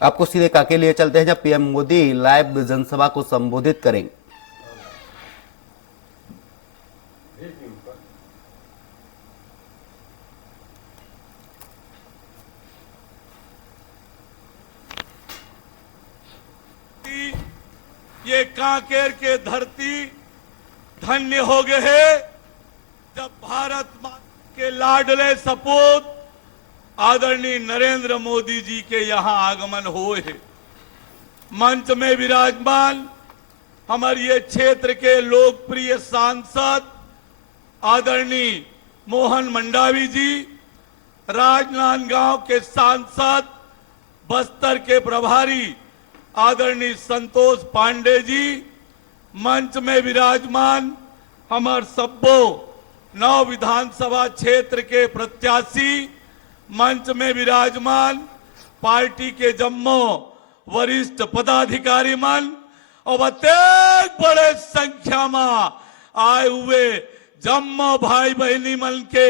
आपको सीधे काके लिए चलते हैं, जब पीएम मोदी लाइव जनसभा को संबोधित करेंगे। ये कांकेर के धरती धन्य हो गए है जब भारत माता के लाडले सपूत आदरणीय नरेंद्र मोदी जी के यहां आगमन हुए है। मंच में विराजमान हमारे ये क्षेत्र के लोकप्रिय सांसद आदरणीय मोहन मंडावी जी, राजनांदगांव के सांसद, बस्तर के प्रभारी आदरणीय संतोष पांडे जी, मंच में विराजमान हमार सब्बो 9 विधानसभा क्षेत्र के प्रत्याशी, मंच में विराजमान पार्टी के जम्मो वरिष्ठ पदाधिकारी मन और अत्यधिक बड़े संख्या में आए हुए जम्मो भाई बहनी मन के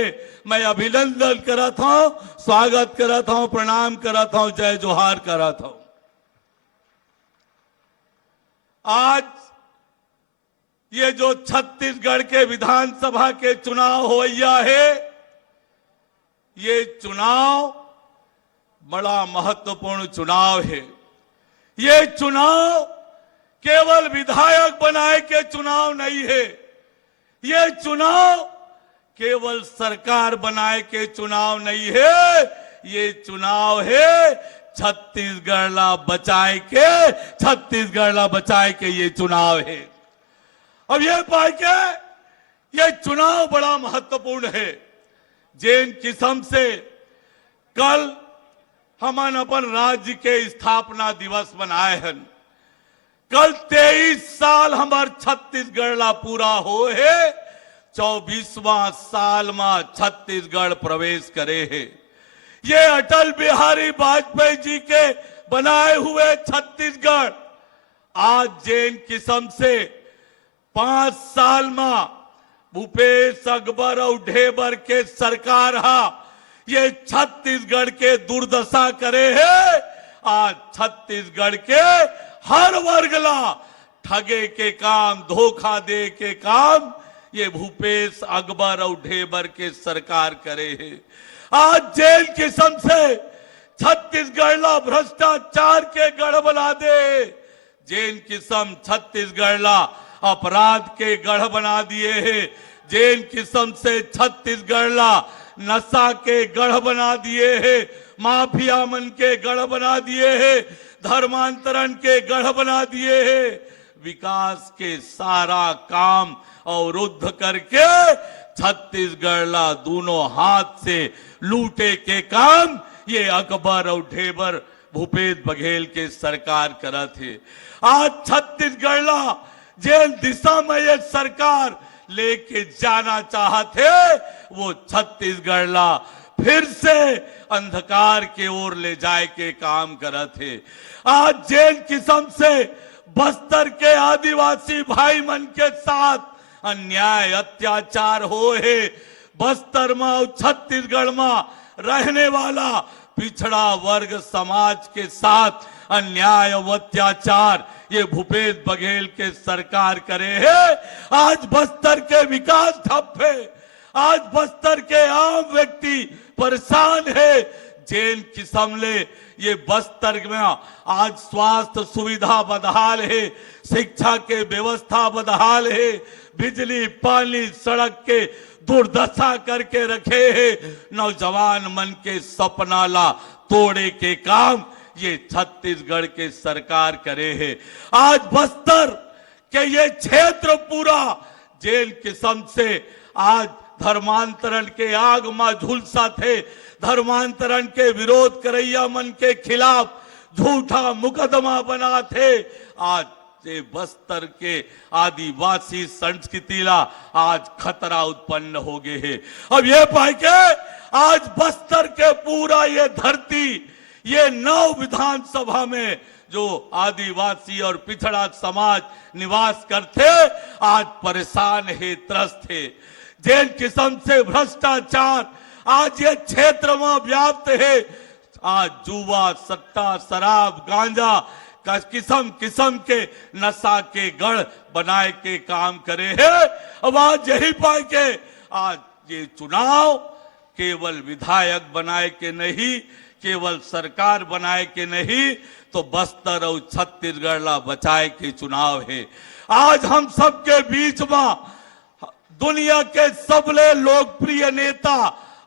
मैं अभिनंदन करता हूं, स्वागत करता हूं, प्रणाम करता हूं, जय जोहार करता हूं। आज ये जो छत्तीसगढ़ के विधानसभा के चुनाव होया है, ये चुनाव बड़ा महत्वपूर्ण चुनाव है। ये चुनाव केवल विधायक बनाए के चुनाव नहीं है, ये चुनाव केवल सरकार बनाए के चुनाव नहीं है, ये चुनाव है छत्तीसगढ़ ला बचाए के, छत्तीसगढ़ ला बचाए के ये चुनाव है। अब ये पाए के ये चुनाव बड़ा महत्वपूर्ण है। जिन किस्म से कल हमन अपन राज्य के स्थापना दिवस मनाए हैं, कल 23 साल हमार छत्तीसगढ़ ला पूरा हो है, 24वां साल में छत्तीसगढ़ प्रवेश करे है। ये अटल बिहारी वाजपेयी जी के बनाए हुए छत्तीसगढ़ आज जिन किस्म से 5 साल में भूपेश अकबर और ढेबर के सरकार ये छत्तीसगढ़ के दुर्दशा करे है। आज छत्तीसगढ़ के हर वर्ग ला ठगे के काम, धोखा दे के काम ये भूपेश अकबर और ढेबर के सरकार करे है। आज जेल किस्म से छत्तीसगढ़ ला भ्रष्टाचार के गढ़ बना दे, जेल किस्म छत्तीसगढ़ ला अपराध के गढ़ बना दिए है, जेन किस्म से छत्तीसगढ़ ला नशा के गढ़ बना दिए है, माफिया मन के गढ़ बना दिए है, धर्मांतरण के गढ़ बना दिए है। विकास के सारा काम अवरुद्ध करके छत्तीसगढ़ ला दोनों हाथ से लूटे के काम ये अकबर और ढेबर भूपेश बघेल के सरकार करत है। आज छत्तीसगढ़ ला जिन दिशा में ये सरकार लेके जाना चाहते, वो छत्तीसगढ़ ला फिर से अंधकार के ओर ले जाए के काम करत है। आज जिन किस्म से बस्तर के आदिवासी भाई मन के साथ अन्याय अत्याचार हो है, बस्तर में और छत्तीसगढ़ में रहने वाला पिछड़ा वर्ग समाज के साथ अन्याय और अत्याचार ये भूपेश बघेल के सरकार करे है। आज बस्तर के विकास ठप है, आज बस्तर के आम व्यक्ति परेशान है। जिन किस्म ले ये बस्तर में आज स्वास्थ्य सुविधा बदहाल है, शिक्षा के व्यवस्था बदहाल है, बिजली पानी सड़क के दुर्दशा करके रखे है, नौजवान मन के सपना ला तोड़े के काम ये छत्तीसगढ़ के सरकार करे है। आज बस्तर के ये क्षेत्र पूरा जेल किस्म से आज धर्मांतरण के आग में झुलसा थे, धर्मांतरण के विरोध करैया मन के खिलाफ झूठा मुकदमा बना थे। आज ये बस्तर के आदिवासी संस्कृति ला आज खतरा उत्पन्न हो गए है। अब ये पाए के आज बस्तर के पूरा ये धरती, ये 9 विधानसभा में जो आदिवासी और पिछड़ा समाज निवास करते आज परेशान है, त्रस्त है। जिन किस्म से भ्रष्टाचार आज ये क्षेत्र में व्याप्त है, आज जुआ, सट्टा, शराब, गांजा का किस्म किस्म के नशा के गढ़ बनाए के काम करे हैं। अब आज यही पाए के आज ये चुनाव केवल विधायक बनाए के नहीं, केवल सरकार बनाए के नहीं, तो बस्तर और छत्तीसगढ़ ला बचाए के चुनाव है। आज हम सबके बीच में दुनिया के सबले लोकप्रिय नेता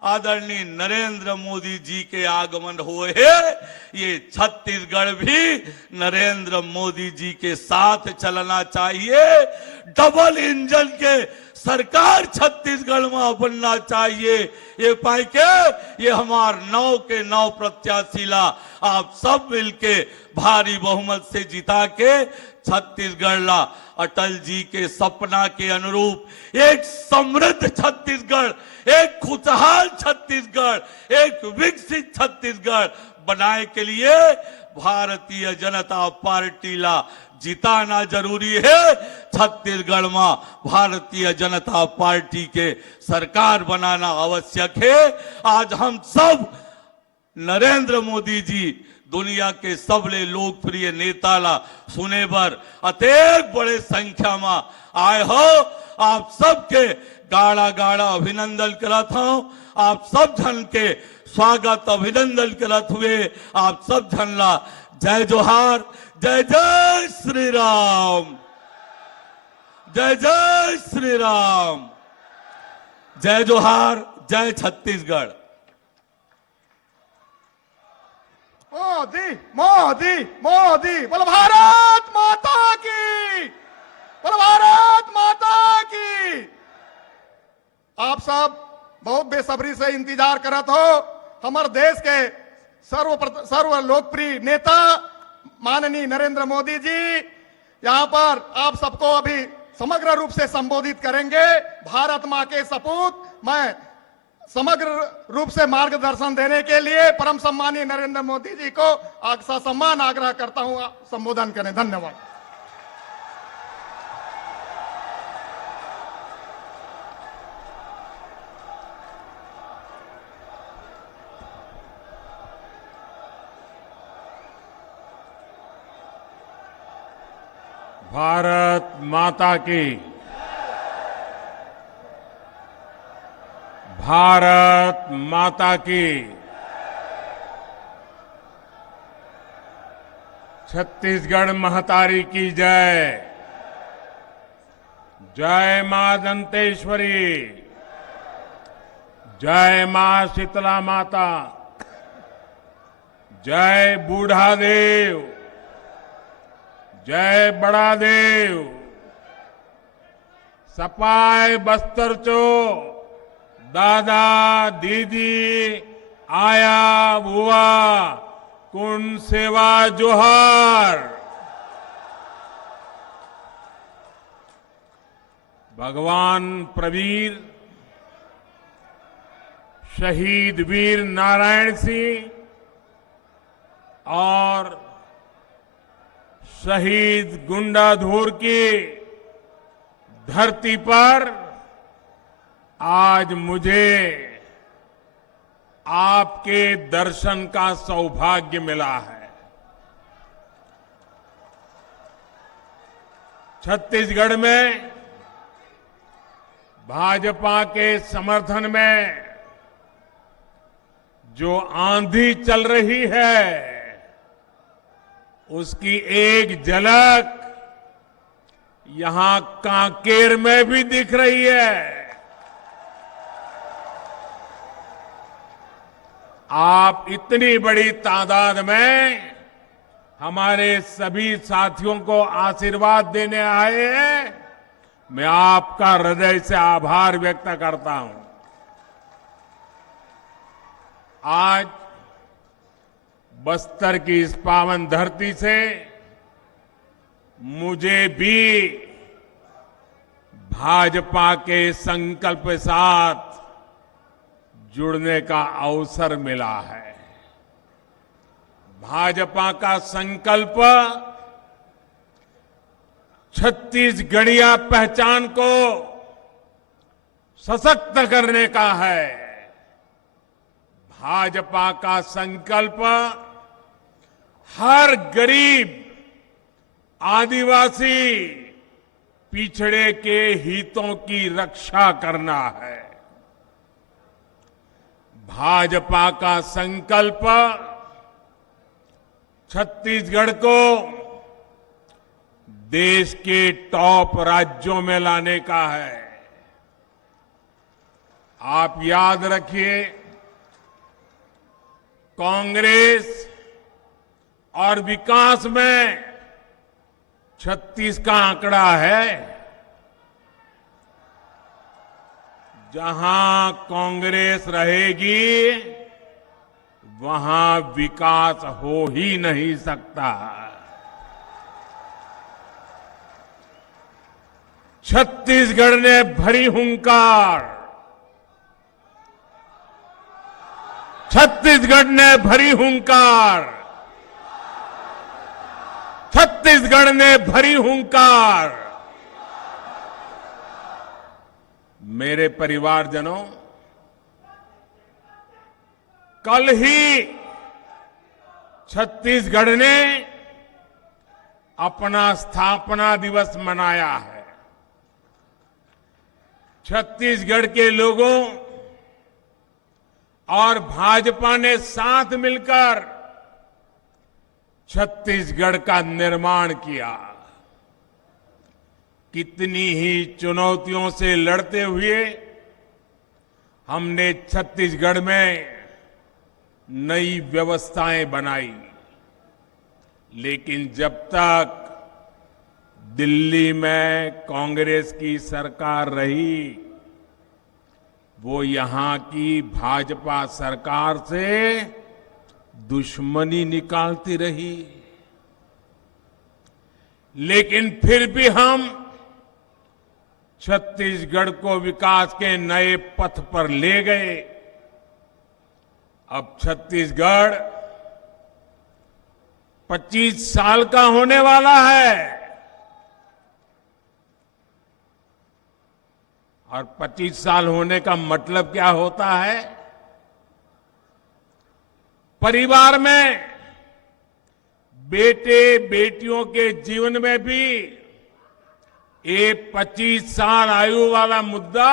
आदरणीय नरेंद्र मोदी जी के आगमन हुए हैं। ये छत्तीसगढ़ भी नरेंद्र मोदी जी के साथ चलना चाहिए। डबल इंजन के सरकार छत्तीसगढ़ में बनना चाहिए। ये पाई के ये हमार 9 के 9 प्रत्याशी ला आप सब मिलके भारी बहुमत से जिता के छत्तीसगढ़ ला अटल जी के सपना के अनुरूप एक समृद्ध छत्तीसगढ़, एक खुशहाल छत्तीसगढ़, एक विकसित छत्तीसगढ़ बनाए के लिए भारतीय जनता पार्टी ला जिताना जरूरी है। छत्तीसगढ़ में भारतीय जनता पार्टी के सरकार बनाना आवश्यक है। आज हम सब नरेंद्र मोदी जी दुनिया के सबले लोकप्रिय नेता ला सुने बर अतेक बड़े संख्या में आए हो। आप सबके गाड़ा गाड़ा अभिनंदन करत हूं। आप सब जन के स्वागत अभिनंदन करत हुए आप सब जन ला जय जोहार, जय जय श्री राम, जय जय श्री राम, जय जोहार, जय छत्तीसगढ़। मोदी मोदी मोदी, बोलो भारत माता की, बोलो भारत माता की। आप सब बहुत बेसब्री से इंतजार करत हो हमारे देश के सर्व लोकप्रिय नेता माननीय नरेंद्र मोदी जी यहाँ पर आप सबको अभी समग्र रूप से संबोधित करेंगे। भारत मां के सपूत मैं समग्र रूप से मार्गदर्शन देने के लिए परम सम्मानीय नरेंद्र मोदी जी को सम्मान आग्रह करता हूं, संबोधन करें। धन्यवाद। भारत माता की, भारत माता की। छत्तीसगढ़ महतारी की जय। जय मां दंतेश्वरी, जय मां शीतला माता, जय बूढ़ा देव, जय बड़ा देव। सपाय बस्तर चो दादा दीदी आया बुआ कुंड सेवा जोहार। भगवान प्रवीर शहीद वीर नारायण सिंह और शहीद गुंडाधुर की धरती पर आज मुझे आपके दर्शन का सौभाग्य मिला है। छत्तीसगढ़ में भाजपा के समर्थन में जो आंधी चल रही है उसकी एक झलक यहां कांकेर में भी दिख रही है। आप इतनी बड़ी तादाद में हमारे सभी साथियों को आशीर्वाद देने आए हैं। मैं आपका हृदय से आभार व्यक्त करता हूं। आज बस्तर की इस पावन धरती से मुझे भी भाजपा के संकल्प के साथ जुड़ने का अवसर मिला है। भाजपा का संकल्प छत्तीसगढ़िया पहचान को सशक्त करने का है। भाजपा का संकल्प हर गरीब, आदिवासी, पिछड़े के हितों की रक्षा करना है। भाजपा का संकल्प छत्तीसगढ़ को देश के टॉप राज्यों में लाने का है। आप याद रखिए, कांग्रेस और विकास में 36 का आंकड़ा है। जहां कांग्रेस रहेगी वहां विकास हो ही नहीं सकता। छत्तीसगढ़ ने भरी हुंकार, छत्तीसगढ़ ने भरी हुंकार, छत्तीसगढ़ ने भरी हुंकार। मेरे परिवारजनों, कल ही छत्तीसगढ़ ने अपना स्थापना दिवस मनाया है। छत्तीसगढ़ के लोगों और भाजपा ने साथ मिलकर छत्तीसगढ़ का निर्माण किया। कितनी ही चुनौतियों से लड़ते हुए हमने छत्तीसगढ़ में नई व्यवस्थाएं बनाई, लेकिन जब तक दिल्ली में कांग्रेस की सरकार रही, वो यहां की भाजपा सरकार से दुश्मनी निकालती रही। लेकिन फिर भी हम छत्तीसगढ़ को विकास के नए पथ पर ले गए। अब छत्तीसगढ़ 25 साल का होने वाला है और 25 साल होने का मतलब क्या होता है? परिवार में बेटे बेटियों के जीवन में भी ये 25 साल आयु वाला मुद्दा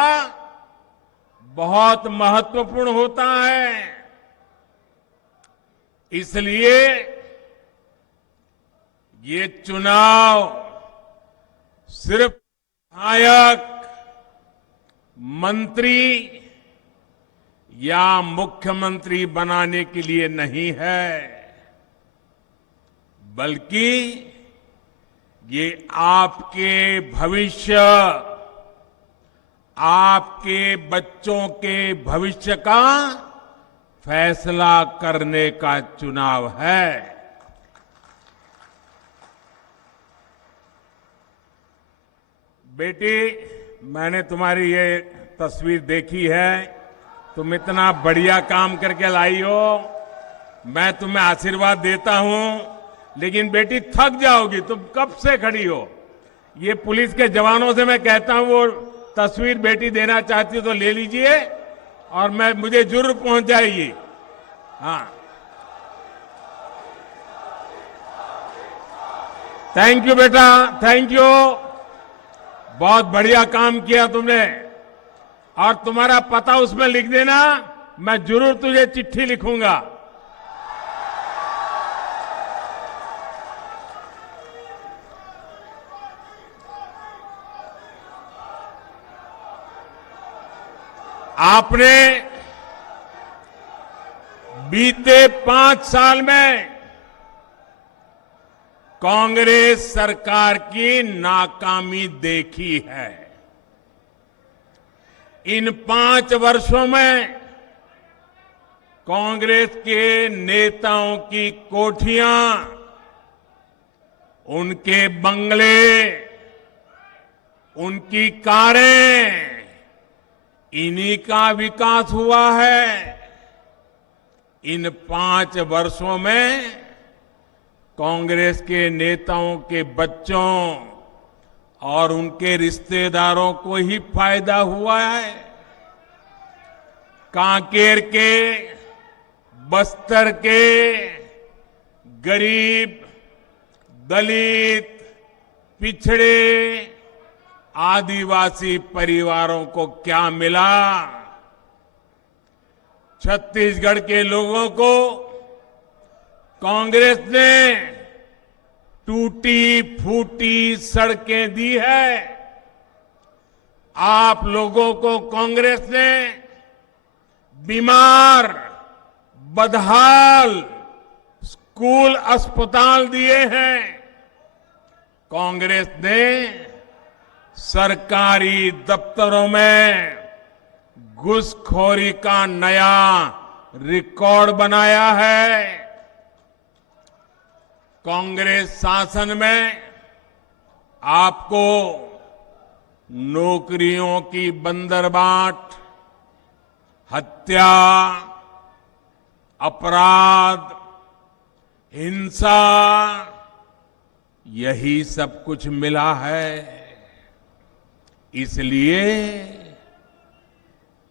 बहुत महत्वपूर्ण होता है। इसलिए ये चुनाव सिर्फ विधायक, मंत्री या मुख्यमंत्री बनाने के लिए नहीं है, बल्कि ये आपके भविष्य, आपके बच्चों के भविष्य का फैसला करने का चुनाव है। बेटी, मैंने तुम्हारी ये तस्वीर देखी है। तुम इतना बढ़िया काम करके लाई हो, मैं तुम्हें आशीर्वाद देता हूं। लेकिन बेटी, थक जाओगी, तुम कब से खड़ी हो। ये पुलिस के जवानों से मैं कहता हूं, वो तस्वीर बेटी देना चाहती हो तो ले लीजिए और मुझे जरूर पहुंच जाएगी। हाँ, थैंक यू बेटा, थैंक यू। बहुत बढ़िया काम किया तुमने। और तुम्हारा पता उसमें लिख देना, मैं जरूर तुझे चिट्ठी लिखूंगा। आपने बीते 5 साल में कांग्रेस सरकार की नाकामी देखी है। इन 5 वर्षों में कांग्रेस के नेताओं की कोठियां, उनके बंगले, उनकी कारें, इन्हीं का विकास हुआ है। इन 5 वर्षों में कांग्रेस के नेताओं के बच्चों और उनके रिश्तेदारों को ही फायदा हुआ है। कांकेर के बस्तर के गरीब, दलित, पिछड़े, आदिवासी परिवारों को क्या मिला? छत्तीसगढ़ के लोगों को कांग्रेस ने टूटी फूटी सड़कें दी है। आप लोगों को कांग्रेस ने बीमार, बदहाल स्कूल, अस्पताल दिए हैं। कांग्रेस ने सरकारी दफ्तरों में घुसखोरी का नया रिकॉर्ड बनाया है। कांग्रेस शासन में आपको नौकरियों की बंदरबाट, हत्या, अपराध, हिंसा, यही सब कुछ मिला है। इसलिए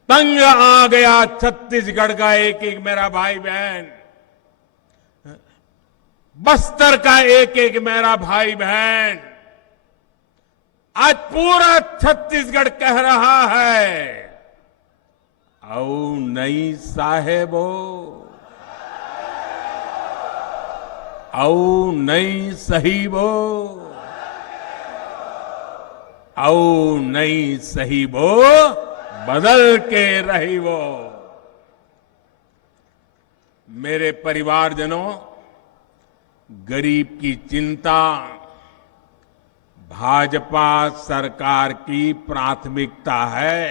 तंग आ गया छत्तीसगढ़ का एक एक मेरा भाई बहन, बस्तर का एक एक मेरा भाई बहन। आज पूरा छत्तीसगढ़ कह रहा है, औ नहीं साहेबो, औ नहीं सहीबो, औ नहीं सहीबो, बदल के रही वो। मेरे परिवारजनों, गरीब की चिंता भाजपा सरकार की प्राथमिकता है।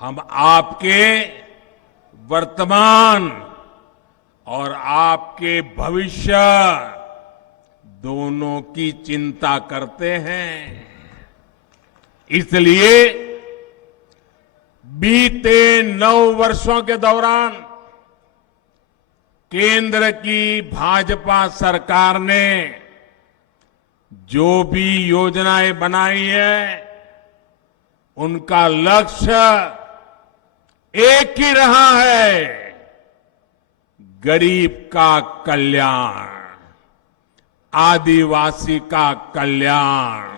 हम आपके वर्तमान और आपके भविष्य दोनों की चिंता करते हैं। इसलिए बीते 9 वर्षों के दौरान केंद्र की भाजपा सरकार ने जो भी योजनाएं बनाई है, उनका लक्ष्य एक ही रहा है, गरीब का कल्याण, आदिवासी का कल्याण।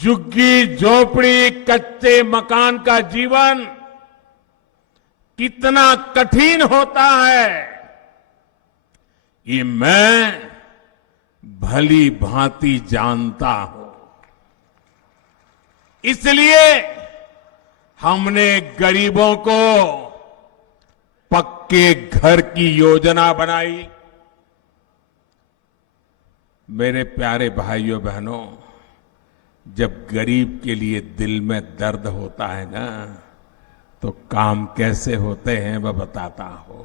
झुग्गी झोपड़ी, कच्चे मकान का जीवन कितना कठिन होता है, ये मैं भली भांति जानता हूं। इसलिए हमने गरीबों को पक्के घर की योजना बनाई। मेरे प्यारे भाइयों बहनों, जब गरीब के लिए दिल में दर्द होता है ना, तो काम कैसे होते हैं मैं बताता हूं।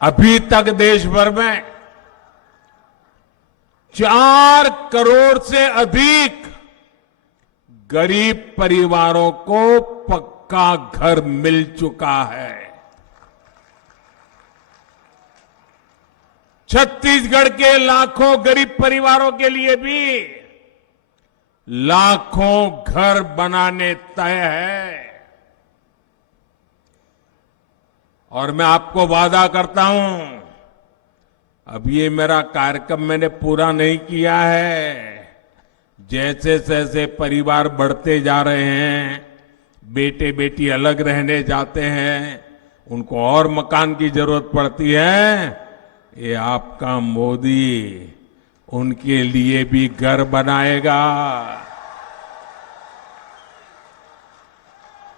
अभी तक देश भर में 4 करोड़ से अधिक गरीब परिवारों को पक्का घर मिल चुका है। छत्तीसगढ़ के लाखों गरीब परिवारों के लिए भी लाखों घर बनाने तय है। और मैं आपको वादा करता हूं, अब ये मेरा कार्यक्रम मैंने पूरा नहीं किया है। जैसे जैसे परिवार बढ़ते जा रहे हैं, बेटे बेटी अलग रहने जाते हैं, उनको और मकान की जरूरत पड़ती है, ये आपका मोदी उनके लिए भी घर बनाएगा।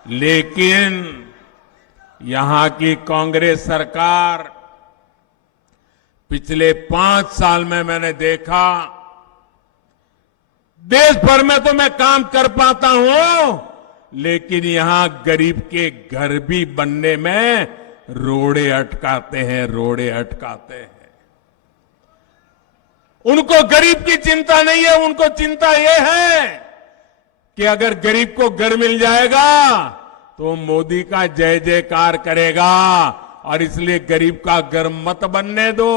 लेकिन यहां की कांग्रेस सरकार पिछले 5 साल में मैंने देखा, देश भर में तो मैं काम कर पाता हूं, लेकिन यहां गरीब के घर भी बनने में रोड़े अटकाते हैं, रोड़े अटकाते हैं। उनको गरीब की चिंता नहीं है, उनको चिंता यह है कि अगर गरीब को घर मिल जाएगा तो मोदी का जय जयकार करेगा, और इसलिए गरीब का घर मत बनने दो।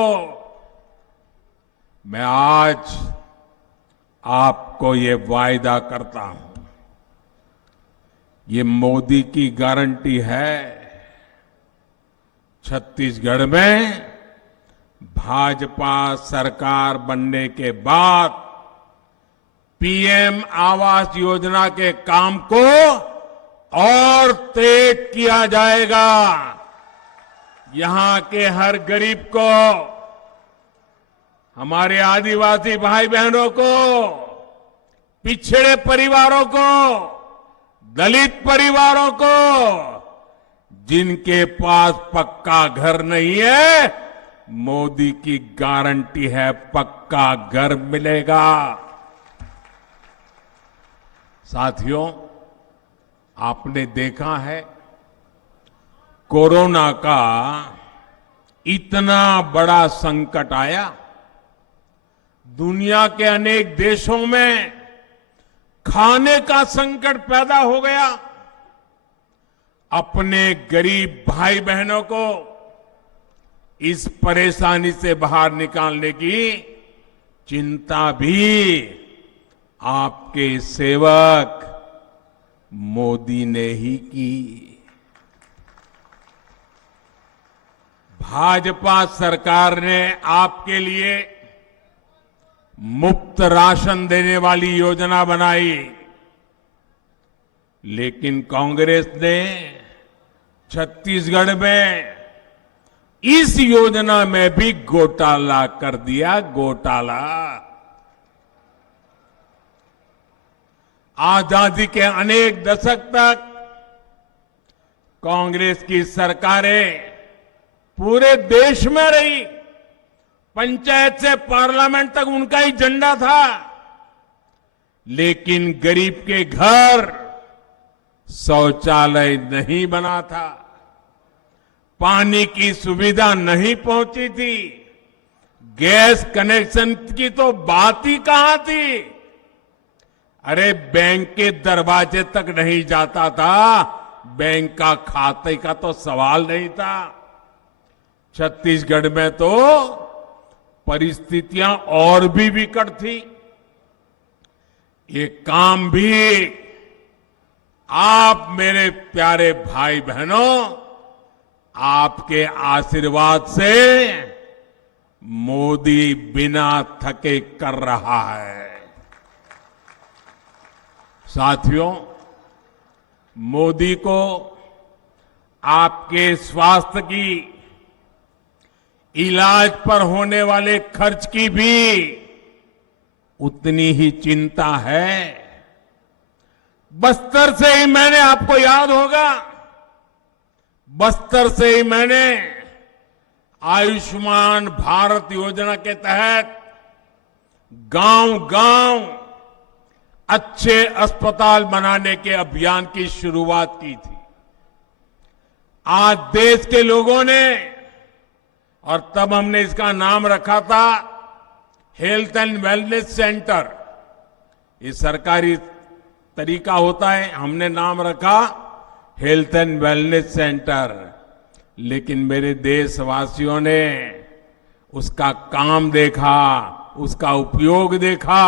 मैं आज आपको ये वायदा करता हूं ये मोदी की गारंटी है। छत्तीसगढ़ में भाजपा सरकार बनने के बाद पीएम आवास योजना के काम को और तेज किया जाएगा। यहां के हर गरीब को, हमारे आदिवासी भाई बहनों को, पिछड़े परिवारों को, दलित परिवारों को, जिनके पास पक्का घर नहीं है, मोदी की गारंटी है पक्का घर मिलेगा। साथियों, आपने देखा है कोरोना का इतना बड़ा संकट आया, दुनिया के अनेक देशों में खाने का संकट पैदा हो गया। अपने गरीब भाई बहनों को इस परेशानी से बाहर निकालने की चिंता भी आपके सेवक मोदी ने ही की। भाजपा सरकार ने आपके लिए मुफ्त राशन देने वाली योजना बनाई, लेकिन कांग्रेस ने छत्तीसगढ़ में इस योजना में भी घोटाला कर दिया। घोटाला। आजादी के अनेक दशक तक कांग्रेस की सरकारें पूरे देश में रही, पंचायत से पार्लियामेंट तक उनका ही झंडा था, लेकिन गरीब के घर शौचालय नहीं बना था, पानी की सुविधा नहीं पहुंची थी, गैस कनेक्शन की तो बात ही कहां थी। अरे बैंक के दरवाजे तक नहीं जाता था, बैंक का खाते का तो सवाल नहीं था। छत्तीसगढ़ में तो परिस्थितियां और भी विकट थी। ये काम भी आप मेरे प्यारे भाई बहनों, आपके आशीर्वाद से मोदी बिना थके कर रहा है। साथियों, मोदी को आपके स्वास्थ्य की, इलाज पर होने वाले खर्च की भी उतनी ही चिंता है। बस्तर से ही मैंने, आपको याद होगा, बस्तर से ही मैंने आयुष्मान भारत योजना के तहत गांव-गांव अच्छे अस्पताल बनाने के अभियान की शुरुआत की थी। आज देश के लोगों ने, और तब हमने इसका नाम रखा था हेल्थ एंड वेलनेस सेंटर, ये सरकारी तरीका होता है, हमने नाम रखा हेल्थ एंड वेलनेस सेंटर। लेकिन मेरे देशवासियों ने उसका काम देखा, उसका उपयोग देखा,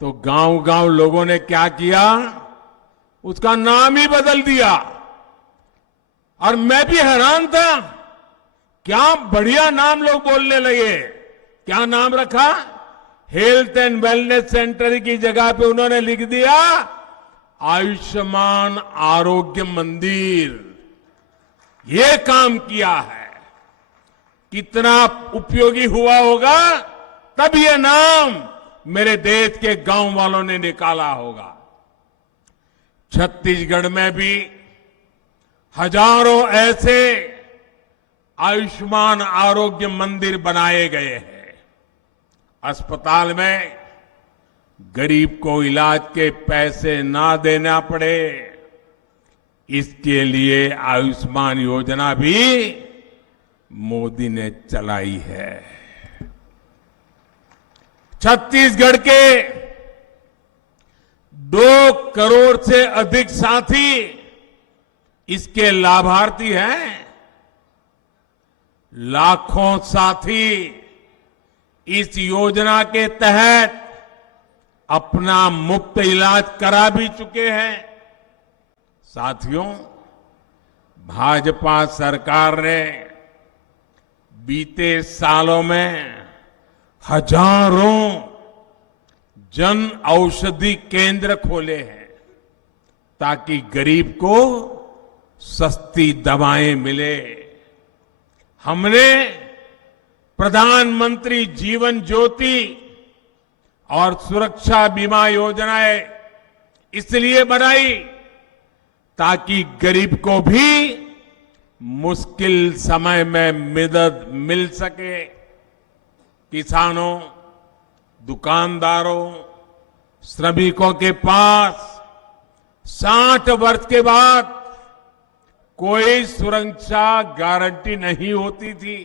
तो गांव-गांव लोगों ने क्या किया, उसका नाम ही बदल दिया। और मैं भी हैरान था, क्या बढ़िया नाम लोग बोलने लगे। क्या नाम रखा? हेल्थ एंड वेलनेस सेंटर की जगह पे उन्होंने लिख दिया आयुष्मान आरोग्य मंदिर। ये काम किया है, कितना उपयोगी हुआ होगा, तब ये नाम मेरे देश के गांव वालों ने निकाला होगा। छत्तीसगढ़ में भी हजारों ऐसे आयुष्मान आरोग्य मंदिर बनाए गए हैं। अस्पताल में गरीब को इलाज के पैसे ना देना पड़े, इसके लिए आयुष्मान योजना भी मोदी ने चलाई है। छत्तीसगढ़ के 2 करोड़ से अधिक साथी इसके लाभार्थी हैं। लाखों साथी इस योजना के तहत अपना मुफ्त इलाज करा भी चुके हैं। साथियों, भाजपा सरकार ने बीते सालों में हजारों जन औषधि केंद्र खोले हैं ताकि गरीब को सस्ती दवाएं मिले। हमने प्रधानमंत्री जीवन ज्योति और सुरक्षा बीमा योजनाएं इसलिए बनाई ताकि गरीब को भी मुश्किल समय में मदद मिल सके। किसानों, दुकानदारों, श्रमिकों के पास 60 वर्ष के बाद कोई सुरक्षा गारंटी नहीं होती थी।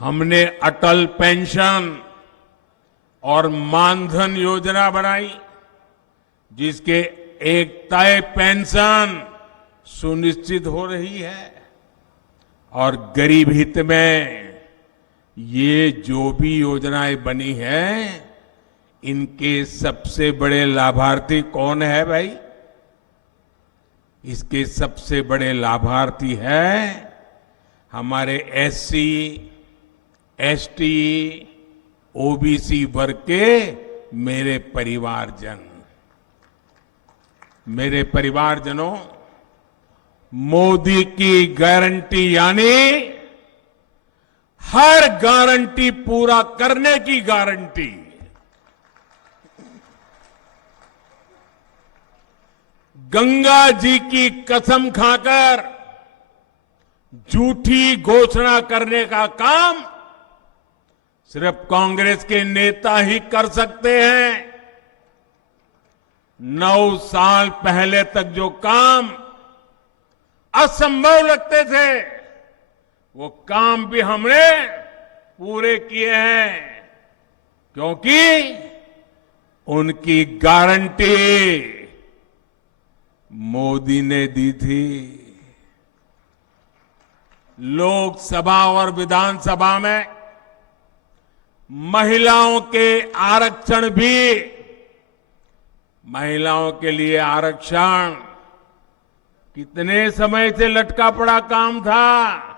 हमने अटल पेंशन और मानधन योजना बनाई, जिसके एक तय पेंशन सुनिश्चित हो रही है। और गरीब हित में ये जो भी योजनाएं बनी हैं, इनके सबसे बड़े लाभार्थी कौन है भाई? इसके सबसे बड़े लाभार्थी हैं हमारे एससी, एसटी, ओबीसी वर्ग के मेरे परिवारजन। मेरे परिवारजनों, मोदी की गारंटी यानी हर गारंटी पूरा करने की गारंटी। गंगा जी की कसम खाकर झूठी घोषणा करने का काम सिर्फ कांग्रेस के नेता ही कर सकते हैं। 9 साल पहले तक जो काम असंभव लगते थे, वो काम भी हमने पूरे किए हैं, क्योंकि उनकी गारंटी मोदी ने दी थी। लोकसभा और विधानसभा में महिलाओं के आरक्षण भी, महिलाओं के लिए आरक्षण कितने समय से लटका पड़ा काम था।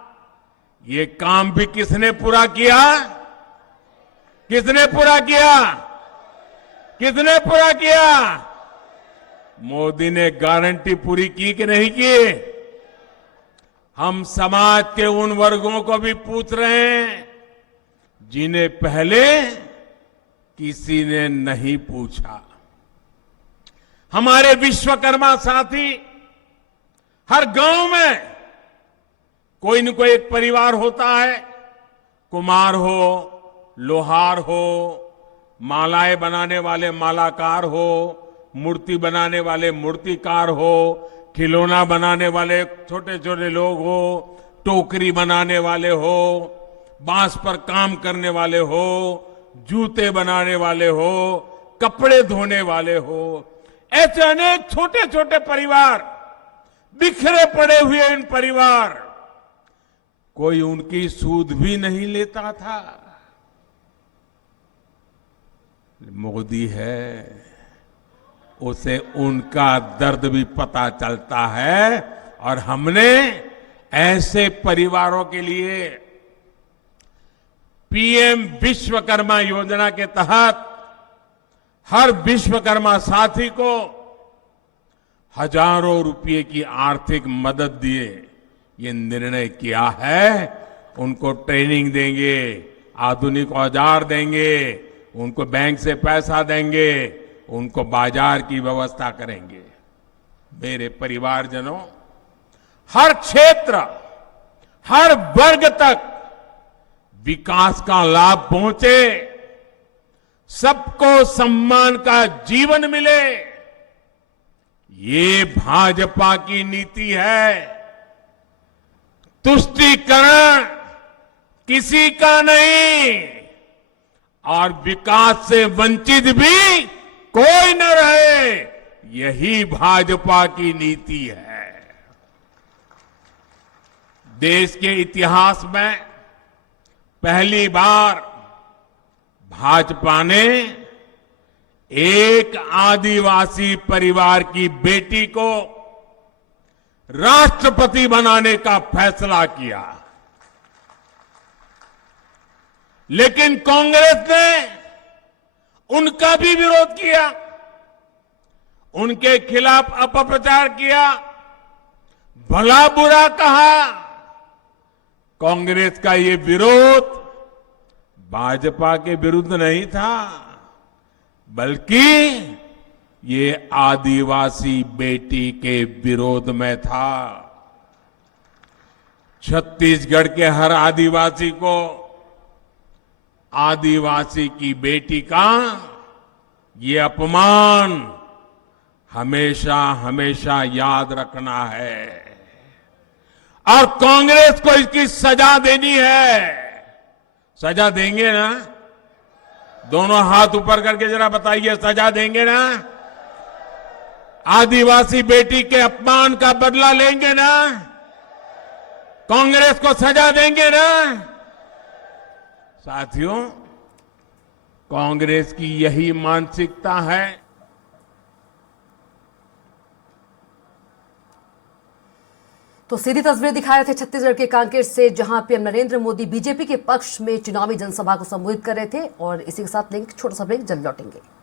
ये काम भी किसने पूरा किया? किसने पूरा किया? किसने पूरा किया? मोदी ने गारंटी पूरी की कि नहीं की? हम समाज के उन वर्गों को भी पूछ रहे हैं जिन्हें पहले किसी ने नहीं पूछा। हमारे विश्वकर्मा साथी, हर गांव में कोई न कोई एक परिवार होता है। कुम्हार हो, लोहार हो, मालाएं बनाने वाले मालाकार हो, मूर्ति बनाने वाले मूर्तिकार हो, खिलौना बनाने वाले छोटे छोटे लोग हो, टोकरी बनाने वाले हो, बांस पर काम करने वाले हो, जूते बनाने वाले हो, कपड़े धोने वाले हो। ऐसे अनेक छोटे छोटे परिवार, बिखरे पड़े हुए इन परिवार, कोई उनकी सूद भी नहीं लेता था। मोदी है, उसे उनका दर्द भी पता चलता है। और हमने ऐसे परिवारों के लिए पीएम विश्वकर्मा योजना के तहत हर विश्वकर्मा साथी को हजारों रुपए की आर्थिक मदद दिए ये निर्णय किया है। उनको ट्रेनिंग देंगे, आधुनिक औजार देंगे, उनको बैंक से पैसा देंगे, उनको बाजार की व्यवस्था करेंगे। मेरे परिवारजनों, हर क्षेत्र, हर वर्ग तक विकास का लाभ पहुंचे, सबको सम्मान का जीवन मिले, ये भाजपा की नीति है। तुष्टीकरण किसी का नहीं और विकास से वंचित भी कोई न रहे, यही भाजपा की नीति है। देश के इतिहास में पहली बार भाजपा ने एक आदिवासी परिवार की बेटी को राष्ट्रपति बनाने का फैसला किया। लेकिन कांग्रेस ने उनका भी विरोध किया, उनके खिलाफ अपप्रचार किया, भला बुरा कहा। कांग्रेस का ये विरोध भाजपा के विरुद्ध नहीं था, बल्कि ये आदिवासी बेटी के विरोध में था। छत्तीसगढ़ के हर आदिवासी को आदिवासी की बेटी का ये अपमान हमेशा हमेशा याद रखना है और कांग्रेस को इसकी सजा देनी है। सजा देंगे ना? दोनों हाथ ऊपर करके जरा बताइए, सजा देंगे ना? आदिवासी बेटी के अपमान का बदला लेंगे ना? कांग्रेस को सजा देंगे ना? साथियों, कांग्रेस की यही मानसिकता है। तो सीधी तस्वीर दिखा रहे थे छत्तीसगढ़ के कांकेर से, जहां पीएम नरेंद्र मोदी बीजेपी के पक्ष में चुनावी जनसभा को संबोधित कर रहे थे। और इसी के साथ लिंक छोटा सा ब्रेक, जल्द लौटेंगे।